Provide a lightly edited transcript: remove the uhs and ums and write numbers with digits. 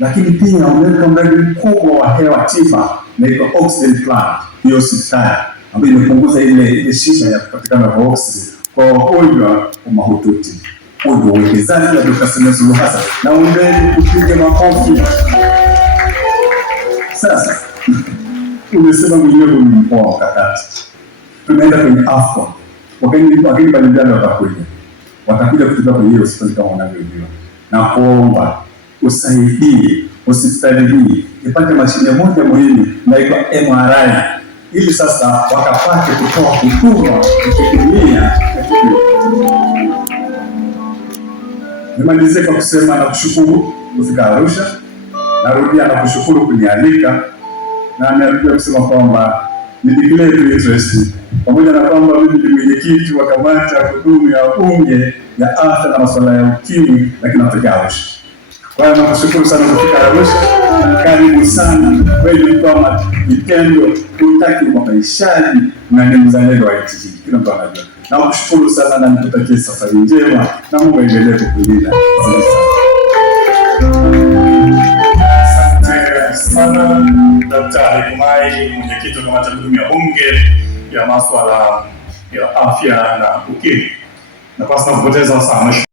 lakini pia umeweka mradi mkubwa wa hewa tiba unaitwa oxygen plant, hiyo hospitali ambayo imepunguza ile shida ya kupatikana kwa oxygen kwa wagonjwa wa mahututi. Huo ndio uwekezaji wa Dr. Samia Suluhu Hassan, na undeni kupiga makofi. Sasa umesema mwenyewe ni mkoa wa mkakati, tunaenda kwenye AFCON, wakini mbalimbali watakuja kutoka kwenye hiyo hospitali kama wanavyojua, na kuomba usaidie hospitali hii ipate mashine moja muhimu inaitwa MRI, ili sasa wakapate kutoa huduma kutumia. Nimalizie kwa kusema na kushukuru kufika Arusha. Narudia na kushukuru kunialika, na narudia kusema kwamba ni declare interest, pamoja na kwamba mimi ni mwenyekiti wa kamati ya kudumu ya bunge ya afya na masuala ya ukimwi, lakini natokea Arusha. Kwa hiyo nakushukuru sana kufika Arusha, karibu sana. Wewe kama vitendo unataka kumaishaji na ni mzalendo wa nchi hii, kila mtu anajua. Nakushukuru sana na nikutakie safari njema na Mungu aendelee kukulinda. Sana Daktari Kumai, mwenyekiti wa kamati ya kudumu ya bunge ya masuala ya afya na ukimwi. Na kwa sababu kupoteza sana